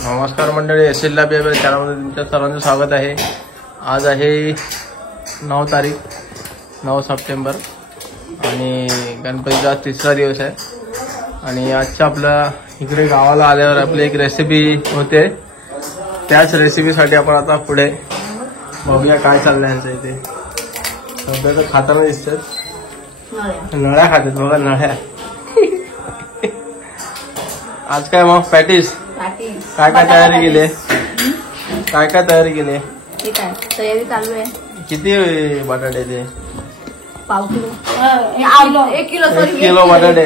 नमस्कार मंडळी, एसिल्ला बेबे चॅनलमध्ये तुमच्या सर्वांचं स्वागत आहे। आज आहे 9 तारीख 9 सप्टेंबर आणि गणपतीचा तिसरा दिवस आहे। आणि आजच्या आपल्या इकडे गावाला आल्यावर आपली एक रेसिपी होते, त्याच रेसिपीसाठी आपण आता पुढे बघूया काय चाललंय यांचं इथे। सध्या तर खाताना दिसतात, नळ्या खातात बघा, नळ्या। आज काय मग पॅटीस काय काय तयारी केली? काय काय तयारी केली? तयारी चालू आहे। किती बटाटे ते? पाव किलो, 1 किलो, 1 किलो बटाटे।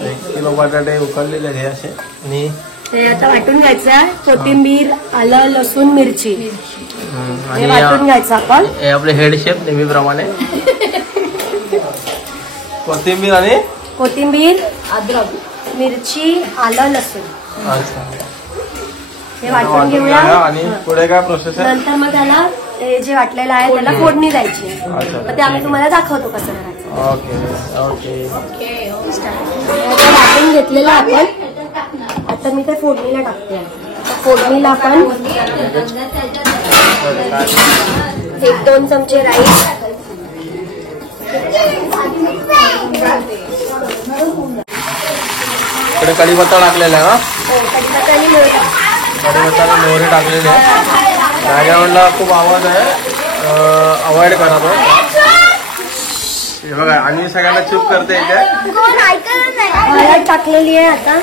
1 किलो बटाटे उकडलेले हे असे। आणि ते आता वाटून घ्यायचं, कोथिंबीर, आलं, लसूण, मिरची आणि वाटून घ्यायचं आपण। हे आपले हेड शेफ नेहमीप्रमाणे कोथिंबीर, अद्रक, मिरची, आलं, लसूण अच्छा हे वाटून घेऊया। आणि पुढे काय प्रोसेस आहे? नंतर मग त्याला हे जे वाटलेलं आहे त्याला फोडणी द्यायची। तर ते आम्ही तुम्हाला दाखवतो कसं करायचं। ओके आता वाटून घेतलेलं आपण, आता मी त्या फोडणीला टाकते। फोडणीला आपण 1-2 चमचे राईस, इकडे कढीपत्ता टाकलेला आहे ना? कढीपत्ता आणि मोहरी, कढीपत्ता आणि मोहरी टाकलेली आहे। बॅकग्राऊंडला खूप आवाज आहे, अवॉइड करा तो। हे बघा, आणि सगळ्यांना चूप करते इथे। हळद टाकलेली आहे। आता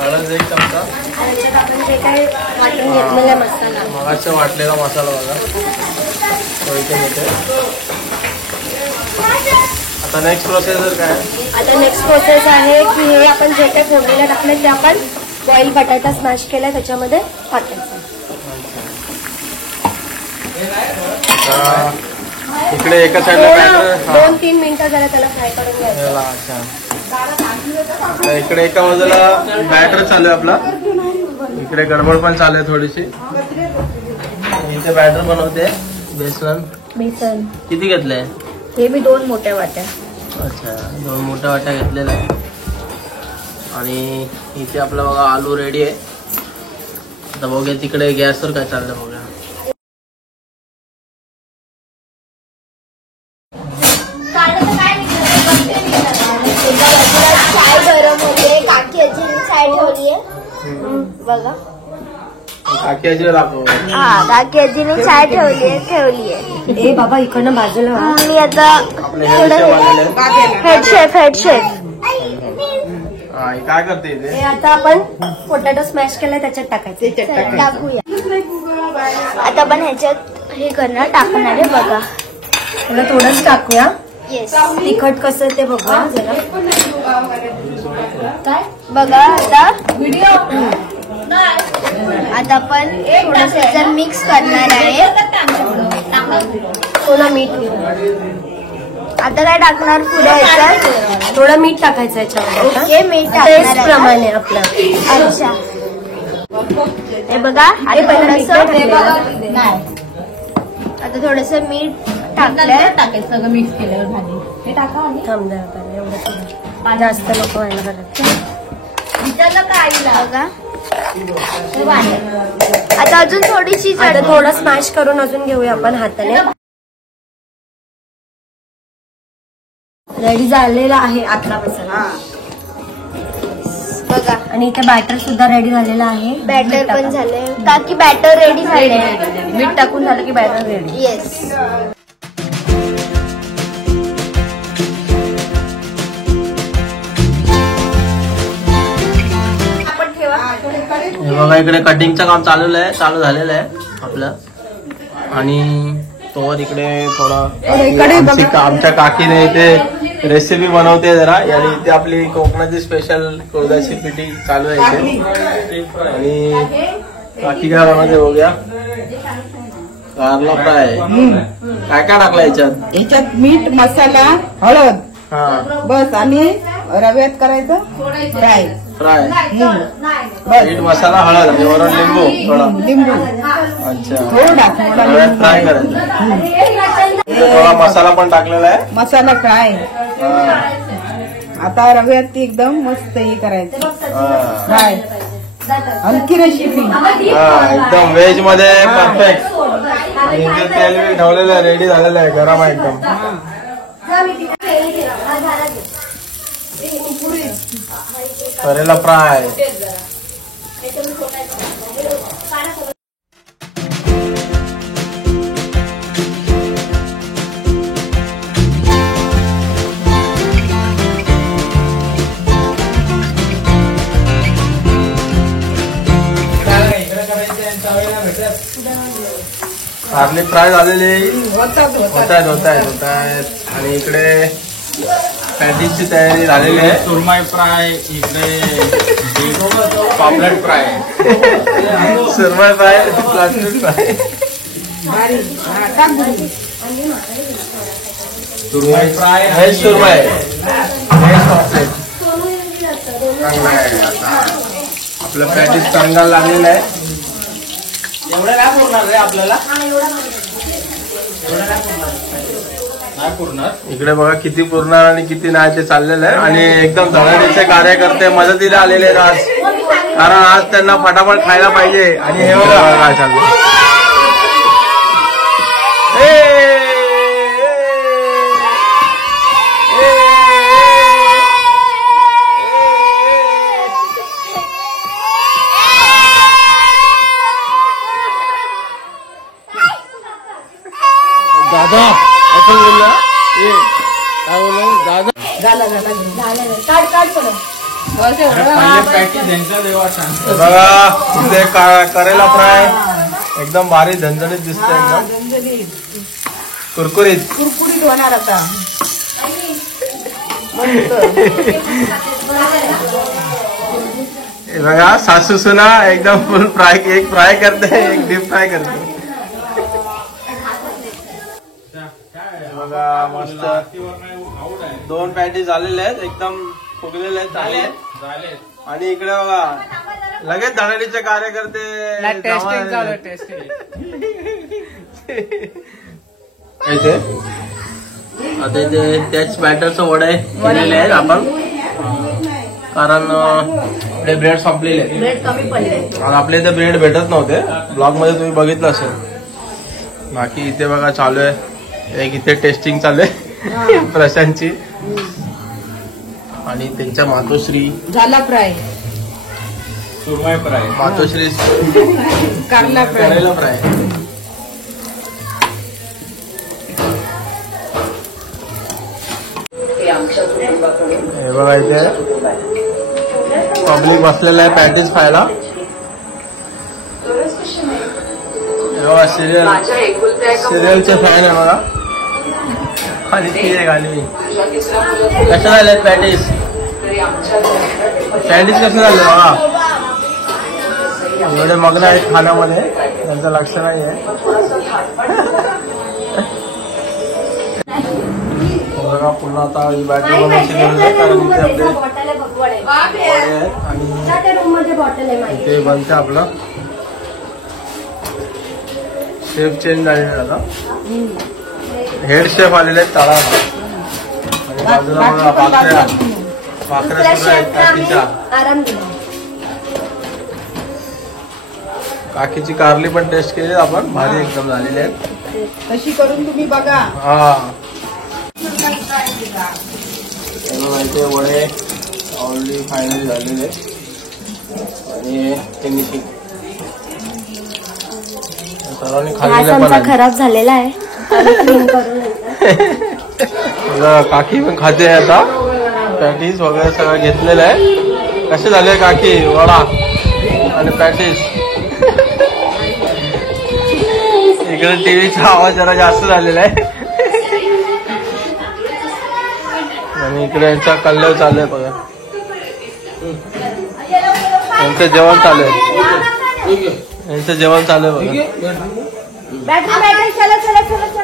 हळद 1 चमचा, त्याच्यात आपण जे काही वाटून घेतलेला मसाला, मगाचा वाटलेला मसाला बघा तो इथे घेते। आता नेक्स्ट प्रोसेस काय? आता नेक्स्ट प्रोसेस आहे की हे आपण जे काही फोडणीला टाकले ते आपण बॉईल बटाटा स्मॅश केलाय त्याच्यामध्ये टाकायचं। इकडे एका साईडला बॅटर 2-3 मिनिटं जरा त्याला फ्राय करून घ्यायचं। अच्छा, इकडे एका बाजूला बॅटर चालू आहे आपला, इकडे गडबड पण चालू आहे थोडीशी। इथे बॅटर बनवते बेसन किती घेतलंय? हे मी 2 मोठ्या वाट्या। अच्छा, 2 मोठ्या वाट्या घेतलेल्या आहे। आणि इथे आपला बघा आलू रेडी आहे। आता बघूया तिकडे गॅसवर काय चाललंय बघूया। चाय गरम होते, काकी आजी चाय ठेवली आहे बघा। काकी आजीला दाखव। हा, काकी आजीने चाय ठेवली आहे। ए बाबा इकडनं बाजूला व्हा। मी आता आपले हेड शेफ हेड शेफ काय करते इथे? हे आता आपण पोटॅटो स्मॅश केलाय त्याच्यात टाकायचं। टाकूया। आता आपण ह्याच्यात हे करणार, टाकणार आहे बघा। त्याला थोडंच टाकूया। येस, तिखट कसं ते बघूया जरा। काय बघा आता आपण थोडंसं मिक्स करणार आहे। थोडं मीठ, आता काय टाकणार पुढे ह्याच्यात? थोडं मीठ टाकायचं याच्यामध्ये। ओके, मीठ टेस्ट टाकणार प्रमाणे आपलं। अच्छा, हे बघा आता थोडंसं मीठ टाकलंय। सगळं मिक्स केल्यावर भाजी हे टाका। थांब जरा पहिले, एवढं जास्त नको व्हायला बघा। आता अजून थोडीशी आता थोडं स्मॅश करून अजून घेऊया आपण हाताने। रेडी झालेला आहे आपला मसाला बघा। आणि इथे बॅटर सुद्धा रेडी झालेला आहे। बॅटर पण झालंय, काकी बॅटर रेडी झालंय। मीठ टाकून झालं की बॅटर रेडी। येस, हे बघा, इकडे कटिंगचं काम चालू झालेलं आहे आपलं। आणि तोवर इकडे थोडा आमच्या काकीने इथे रेसिपी बनवते जरा। आणि इथे आपली कोकणाची स्पेशल कुळदाची पिठी चालू आहे इथे। आणि काकी काय बनवते बघूया। कारला फ्राय काय काय टाकलं याच्यात? मीठ, मसाला, हळद, हा बस। आणि रव्यात करायचं फ्राय। मीठ, मसाला, हळद आणि वरून लिंबू थोडा। अच्छा, रव्यात फ्राय करायचं। थोडा मसाला पण टाकलेला आहे, मसाला फ्राय। आता रव्यात एकदम मस्त हे करायचं फ्राय। हलकी रेसिपी. हा एकदम व्हेज मध्ये परफेक्ट. आणि इथे तेल बी ठेवलेलं आहे, रेडी झालेलं आहे, गरम आहे एकदम. करेला फ्राय. कारली फ्राय झालेली होत आहेत. आणि इकडे पॅटीसची तयारी झालेली आहे. सुरमई फ्राय, इकडे पापलेट फ्राय. सुरमई फ्राय, प्लास्टिक फ्राय, सुरमई फ्राय, व्हेज सुरमई, व्हेज पापलेट. चांगला आहे. आता आपलं पॅटीस तंगाला लागलेलं आहे. एवढं काय पुरणार रे आपल्याला? नाही पुरणार. इकडे बघा किती पुरणार आणि किती नाही ते चाललेलं आहे. आणि एकदम धडाडीचे कार्यकर्ते मदतीला आलेले आहेत आज, कारण आज त्यांना फटाफट खायला पाहिजे. आणि हे बघा काय चाललं. दादा असं बोलला, काय बोलला दादा. पहिले पॅकेज त्यांचा देवा सांग. बघा इथे करेला फ्राय एकदम भारी झणझणीत दिसतंय, एकदम कुरकुरीत. कुरकुरीत होणार आता. हे बघा सासू सुना एकदम फुल फ्राय, एक फ्राय करते, एक डीप फ्राय करते. बघा मस्त 2 पॅटी झालेले आहेत, एकदम फुगलेले आहेत, चांगले. आणि इकडे बघा लगेच धडाडीचे कार्यकर्ते इथे आता इथे त्याच बॅटरचं वडे केलेले आहेत आपण, कारण इकडे ब्रेड संपलेले आहेत. ब्रेड कमी पडले. आणि आपल्या इथे ब्रेड भेटत नव्हते, ब्लॉग मध्ये तुम्ही बघितलं असेल. बाकी इथे बघा चालू आहे, एक इथे टेस्टिंग चालू आहे प्रशांतची. आणि त्यांच्या मातोश्री झाला फ्राय, सुरमई फ्राय, मातोश्री कारला फ्राय. करेला फ्राय. हे बघा इथे पब्लिक बसलेलं आहे पॅटीज खायला. हे बघा सिरियलचे फॅन आहे बघा. आणि ती आहे गाणी. कशा झाल्यात पॅटीस? पॅटीस कसं झालं बघा. एवढे मग्न आहेत खाण्यामध्ये, त्यांचं लक्ष नाही आहे. बघा पुन्हा आता ही बॅटरी बनवायची गरज आहे, कारण इथे आपले वडे आहेत आणि इथे बनते आपलं. शेफ चेंज झालेले आता, हेड शेफ आलेले आहेत तळा. आणि बाजूला बघा भाकऱ्या सुद्धा आहेत काकीच्या. काकीची कारली पण टेस्ट केली आपण, भारी एकदम झालेली आहेत. तशी करून तुम्ही बघा. हा इथे वडे ऑलरेडी फायनल झालेले आणि फिनिशिंग सर्वांनी खाल्लेले पण आहे. खराब झालेला आहे. काकी पण खाते आता. पॅटीस वगैरे सगळं घेतलेलं आहे. कसे झाले काकी वडा आणि पॅटीस? इकडे टीव्हीचा आवाज जरा जास्त झालेला आहे. आणि इकडे यांचा कल्लव चालू आहे बघा, यांचं जेवण चालू आहे. यांचं जेवण चालू आहे बघा. चला चला चला.